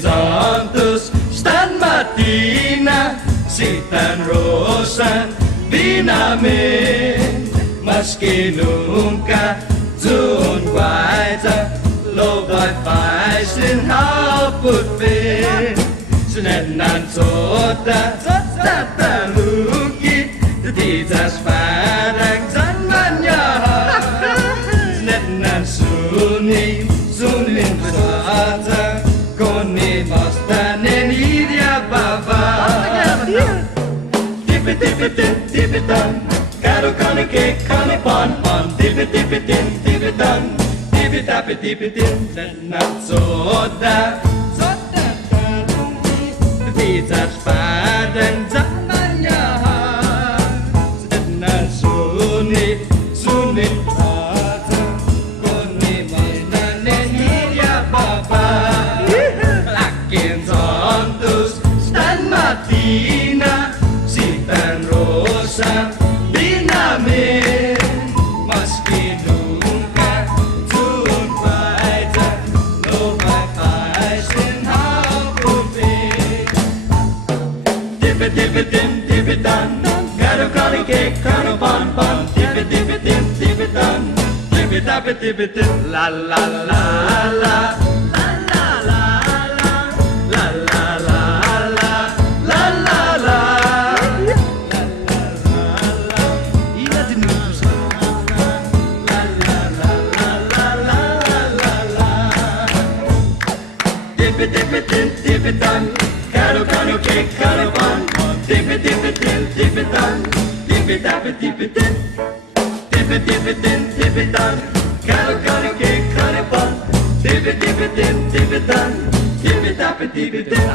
Juntos stan mattina si tan rosa binamin maski nunca zun weiter lo bei feisen hauput bin senenan sota luki dieses parang zanmanya senenan sunin sata Koni mastane nidia baba Tippi tippi tin tippi tan Karo kani ke kani pon pon Tippi tippi tin tippi tan Tippi tappi tippi tin Senat soda Soda tanungi Tizas padan zamannya Senat suni Suni tata Koni mastane nidia baba Juntos stan mattina si tan rosa binamin maski nunca zun weiter no bei feisen hauput bin Tippi tippi tin tippi tan Karo kani ke kano pon pon Tippi tippi tin tippi tan Tippi tappi tippi tin la la la la Tippi tin tippi tan Karo kano ke kano pon Tippi tippi tin tippi tan Tippi tappi tippi tin Tippi tippi tin tippi tan Karo kano ke kano pon Tippi tippi tin tippi tan Tippi tappi tippi tin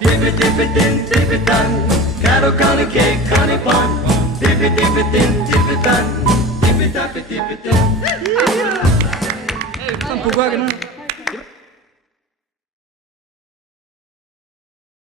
Tippi tippi tin tippi tan Karo kano ke kano pon Tippi tippi tin tippi tan Tippi tappi tippi tin. Sampu gua kan?